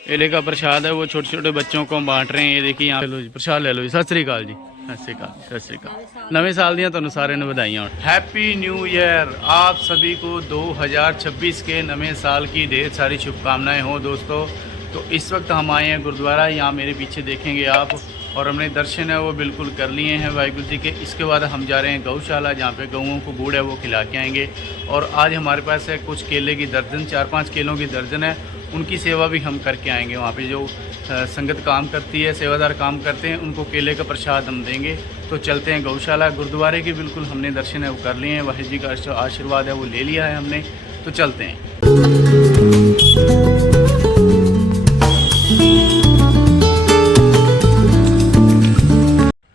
केले का प्रसाद है वो छोटे छोटे बच्चों को बांट रहे हैं। ये देखिए यहाँ लो जी प्रसाद ले लो जी। सत श्री अकाल जी। सत श्री अकाल, सत श्री अकाल। नवे साल दिया तुहानू सारे ने बधाइयाँ। Happy new year. आप सभी को 2026 के नवे साल की ढेर सारी शुभकामनाएं हो दोस्तों। तो इस वक्त हम आए हैं गुरुद्वारा, यहाँ मेरे पीछे देखेंगे आप, और हमने दर्शन है वो बिल्कुल कर लिए हैं वाहिगुरु जी के। इसके बाद हम जा रहे हैं गौशाला, जहाँ पे गऊओं को गुड़ है वो खिला के आएंगे। और आज हमारे पास है कुछ केले की दर्जन, 4-5 केलों की दर्जन है, उनकी सेवा भी हम करके आएंगे। वहाँ पे जो संगत काम करती है, सेवादार काम करते हैं, उनको केले का प्रसाद हम देंगे। तो चलते हैं गौशाला। गुरुद्वारे के बिल्कुल हमने दर्शन है वो कर लिए हैं, वाहिगुरु जी का आशीर्वाद है वो ले लिया है हमने। तो चलते हैं।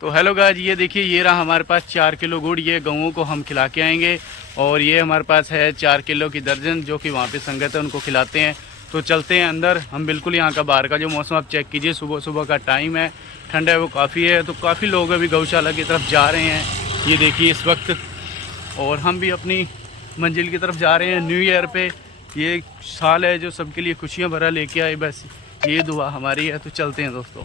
तो हेलो गाइस, ये देखिए ये रहा हमारे पास 4 किलो गुड़, ये गऊओं को हम खिला के आएंगे। और ये हमारे पास है 4 किलो की दर्जन, जो कि वहाँ पे संगत है उनको खिलाते हैं। तो चलते हैं अंदर। हम बिल्कुल यहाँ का बाहर का जो मौसम आप चेक कीजिए, सुबह सुबह का टाइम है, ठंड है वो काफ़ी है। तो काफ़ी लोग अभी गौशाला की तरफ जा रहे हैं, ये देखिए इस वक्त। और हम भी अपनी मंजिल की तरफ जा रहे हैं। न्यू ईयर पे ये साल है जो सबके लिए खुशियाँ भरा लेके आए, बस ये दुआ हमारी है। तो चलते हैं दोस्तों।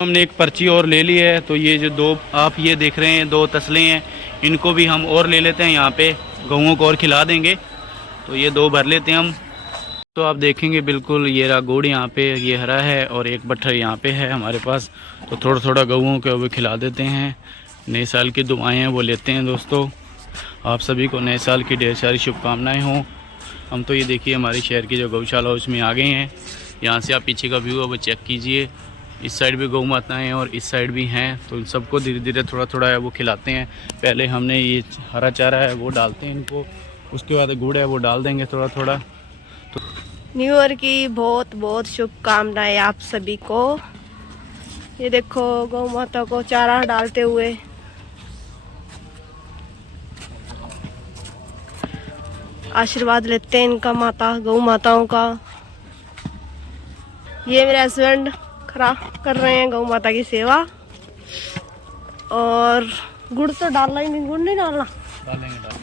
हमने एक पर्ची और ले ली है। तो ये जो दो आप ये देख रहे हैं 2 तसले हैं, इनको भी हम और ले लेते हैं। यहाँ पे गऊओं को और खिला देंगे, तो ये 2 भर लेते हैं हम। तो आप देखेंगे बिल्कुल ये रहा गुड़ यहाँ पे, ये हरा है, और एक बट्ठर यहाँ पे है हमारे पास। तो थोड़ा थोड़ा गऊओं को वो खिला देते हैं। नए साल की दुआएं हैं वो लेते हैं दोस्तों। आप सभी को नए साल की ढेर सारी शुभकामनाएं हों। हम तो ये देखिए हमारे शहर की जो गौशाला उसमें आ गए हैं। यहाँ से आप पीछे का व्यू है वो चेक कीजिए। इस साइड भी गौ माताएँ हैं और इस साइड भी हैं। तो इन सबको धीरे धीरे थोड़ा थोड़ा है वो खिलाते हैं। पहले हमने ये हरा चारा है वो डालते हैं इनको, उसके बाद गुड़ है वो डाल देंगे थोड़ा थोड़ा। तो न्यू ईयर की बहुत बहुत शुभकामनाएं आप सभी को। ये देखो गौ माता को चारा डालते हुए। आशीर्वाद लेते हैं इनका, माता गौ माताओं का। ये मेरे हस्बैंड खरा कर रहे हैं गौ माता की सेवा। और गुड़ तो डालना ही नहीं, गुड़ नहीं डालना, डालेंगे।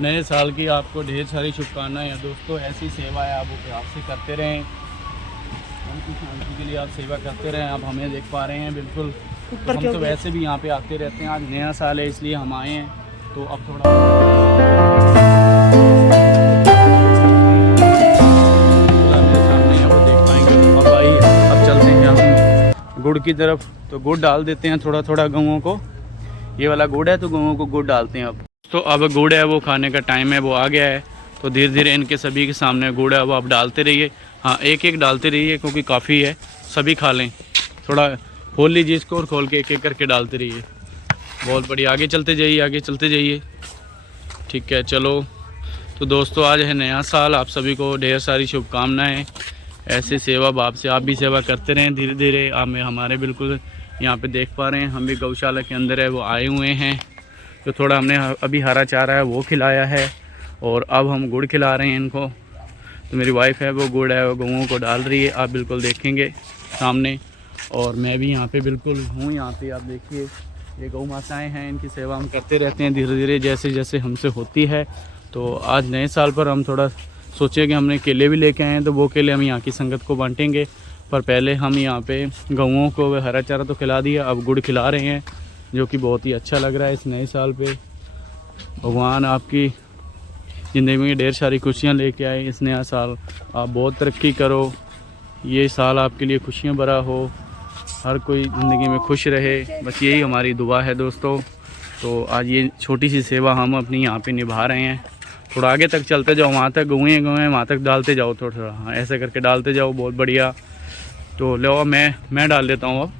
नए साल की आपको ढेर सारी शुभकामनाएं हैं दोस्तों। ऐसी सेवा है आप आपसे करते रहें, उनकी शांति के लिए आप सेवा करते रहें। आप हमें देख पा रहे हैं बिल्कुल। तो हम तो वैसे भी यहाँ पे आते रहते हैं, आज नया साल है इसलिए हम आए हैं। तो अब थोड़ा मेरे सामने है वो देख पाएंगे। अब भाई अब चलते हैं हम गुड़ की तरफ। तो गुड़ डाल देते हैं थोड़ा थोड़ा गऊओं को। ये वाला गुड़ है तो गऊओं को गुड़ डालते हैं अब। तो अब गुड़ है वो खाने का टाइम है वो आ गया है। तो धीरे धीरे इनके सभी के सामने गुड़ है वो आप डालते रहिए। हाँ, एक एक डालते रहिए क्योंकि काफ़ी है, सभी खा लें। थोड़ा खोल लीजिए इसको और खोल के एक एक करके डालते रहिए। बहुत बढ़िया, आगे चलते जाइए, आगे चलते जाइए। ठीक है, चलो। तो दोस्तों आज है नया साल, आप सभी को ढेर सारी शुभकामनाएँ। ऐसे सेवा भाव से आप भी सेवा करते रहें धीरे धीरे। आप हमारे बिल्कुल यहाँ पे देख पा रहे हैं, हम भी गौशाला के अंदर है वो आए हुए हैं। तो थोड़ा हमने अभी हरा चारा है वो खिलाया है, और अब हम गुड़ खिला रहे हैं इनको। तो मेरी वाइफ है वो गुड़ है वो गऊओं को डाल रही है, आप बिल्कुल देखेंगे सामने। और मैं भी यहाँ पे बिल्कुल हूँ। यहाँ पे आप देखिए ये गौ माताएँ हैं, इनकी सेवा हम करते रहते हैं धीरे धीरे जैसे जैसे हमसे होती है। तो आज नए साल पर हम थोड़ा सोचे कि हमने केले भी लेके आए हैं, तो वो केले हम यहाँ की संगत को बांटेंगे। पर पहले हम यहाँ पे गऊओं को हरा चारा तो खिला दिया, अब गुड़ खिला रहे हैं, जो कि बहुत ही अच्छा लग रहा है इस नए साल पे। भगवान आपकी ज़िंदगी में ढेर सारी खुशियाँ लेके आए। इस नया साल आप बहुत तरक्की करो, ये साल आपके लिए खुशियाँ भरा हो, हर कोई ज़िंदगी में खुश रहे, बस यही हमारी दुआ है दोस्तों। तो आज ये छोटी सी सेवा हम अपनी यहाँ पे निभा रहे हैं। थोड़ा आगे तक चलते जाओ, वहाँ तक गऊँ वहाँ तक डालते जाओ थोड़ा थोड़ा। हाँ, ऐसे करके डालते जाओ, बहुत बढ़िया। तो लो मैं डाल देता हूँ अब।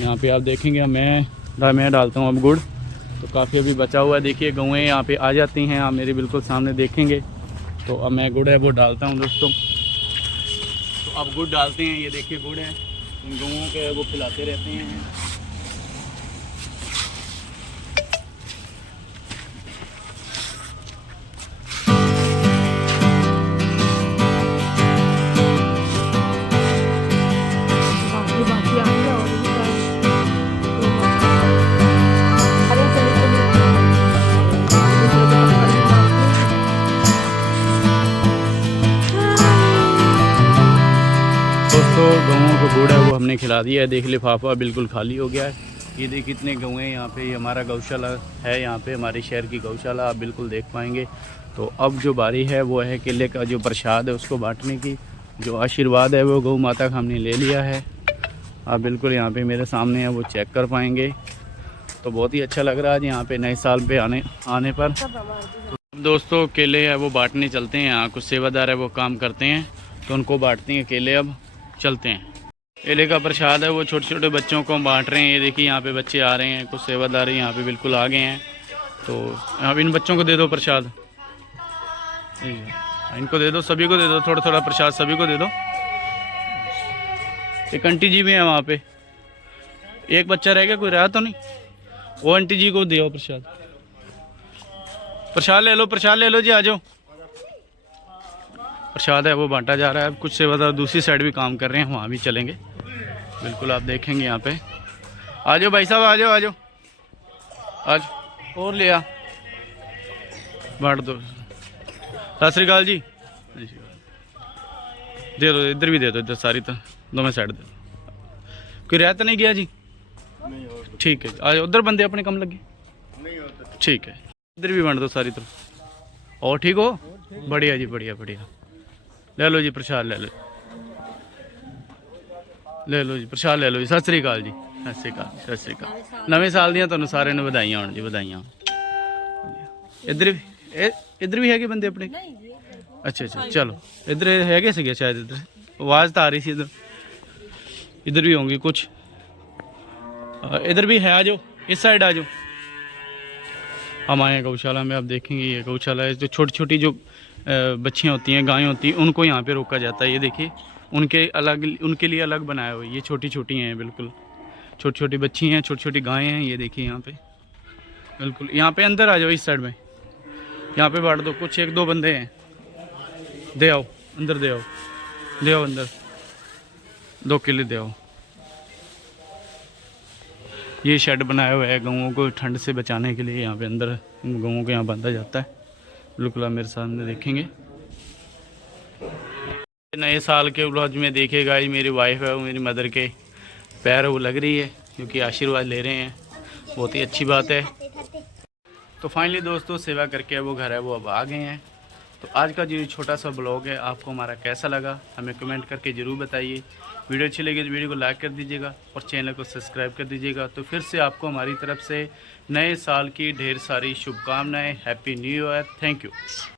यहाँ पे आप देखेंगे मैं डालता हूँ अब गुड़। तो काफ़ी अभी बचा हुआ है, देखिए गऊँ यहाँ पे आ जाती हैं, आप मेरे बिल्कुल सामने देखेंगे। तो अब मैं गुड़ है वो डालता हूँ दोस्तों। तो अब गुड़ डालते हैं, ये देखिए गुड़ है, इन गऊँ के वो खिलाते रहते हैं। दोस्तों गौओं को गुड़ है वो हमने खिला दिया है। देख लिफाफा बिल्कुल खाली हो गया है। ये देख कितने गौएँ हैं यहाँ पे। ये हमारा गौशाला है, यहाँ पे हमारे शहर की गौशाला आप बिल्कुल देख पाएंगे। तो अब जो बारी है वो है केले का जो प्रसाद है उसको बांटने की। जो आशीर्वाद है वो गौ माता का हमने ले लिया है। आप बिल्कुल यहाँ पे मेरे सामने है वो चेक कर पाएंगे। तो बहुत ही अच्छा लग रहा है आज यहाँ पे नए साल पे आने पर। तो दोस्तों केले है वो बांटने चलते हैं। यहाँ कुछ सेवादार है वो काम करते हैं तो उनको बांटते हैं केले। अब चलते हैं। केले का प्रसाद है वो छोटे छोटे बच्चों को बांट रहे हैं। ये देखिए यहाँ पे बच्चे आ रहे हैं, कुछ सेवादार यहाँ पे बिल्कुल आ गए हैं। तो अब इन बच्चों को दे दो प्रसाद, इनको दे दो, सभी को दे दो, थोड़ा थोड़ा प्रसाद सभी को दे दो। एक आंटी जी भी है वहाँ पे, एक बच्चा रह गया, कोई रहा तो नहीं? वो आंटी जी को दियो प्रसाद। प्रसाद ले लो, प्रसाद ले लो जी, आ जाओ। प्रसाद है वो बांटा जा रहा है। अब कुछ सेवादार दूसरी साइड भी काम कर रहे हैं, वहाँ भी चलेंगे बिल्कुल, आप देखेंगे यहाँ पे। आ जाओ भाई साहब, आ जाओ आ जाओ आज और लिया बांट दो। सत श्री अकाल जी, दे दो, इधर भी दे दो, इधर सारी तो दोनों साइड दे दो। कोई रह तो नहीं गया जी? ठीक है, आज उधर बंदे अपने कम लगे, ठीक है, इधर भी बांट दो सारी तरफ। और ठीक हो? बढ़िया जी, बढ़िया बढ़िया। ले लो जी प्रसाद, ले लो, ले लो जी प्रसाद, ले लो जी। सत श्री अकाल जी, सत श्री अकाल, सत श्री अकाल। नवे साल दियां तुहानू सारे ने बधाइयां होण जी, बधाइयां। इधर भी है बंदे अपने? अच्छा अच्छा, चलो इधर है सीगे शायद, इधर आवाज़ तो आ रही थी, इधर भी होंगी कुछ, इधर भी है। आ जाओ इस साइड आ जाओ। हम आए गौशाला में, आप देखेंगे ये गौशाला है। जो छोटी छोटी जो बच्चियाँ होती हैं, गायें होती हैं, उनको यहाँ पे रोका जाता है। ये देखिए उनके लिए अलग बनाया हुआ है। ये छोटी छोटी हैं बिल्कुल, छोटी छोटी बच्ची हैं, छोटी छोटी गायें हैं। ये देखिए यहाँ पे बिल्कुल, यहाँ पे अंदर आ जाओ इस साइड में, यहाँ पे बांट दो। कुछ एक दो बंदे हैं, दे आओ अंदर, दे आओ, दे आओ अंदर, 2 केले दे आओ। ये शेड बनाया हुआ है गऊओं को ठंड से बचाने के लिए। यहाँ पे अंदर गऊओं को यहाँ बांधा जाता है बिल्कुल, आप मेरे सामने देखेंगे। नए साल के व्लॉग में देखिएगा, ये मेरी वाइफ है, वो मेरी मदर के पैर वो लग रही है क्योंकि आशीर्वाद ले रहे हैं, बहुत ही अच्छी बात है। तो फाइनली दोस्तों सेवा करके वो घर है वो अब आ गए हैं। तो आज का जो छोटा सा ब्लॉग है आपको हमारा कैसा लगा हमें कमेंट करके ज़रूर बताइए। वीडियो अच्छी लगी तो वीडियो को लाइक कर दीजिएगा और चैनल को सब्सक्राइब कर दीजिएगा। तो फिर से आपको हमारी तरफ से नए साल की ढेर सारी शुभकामनाएं। Happy new year, thank you.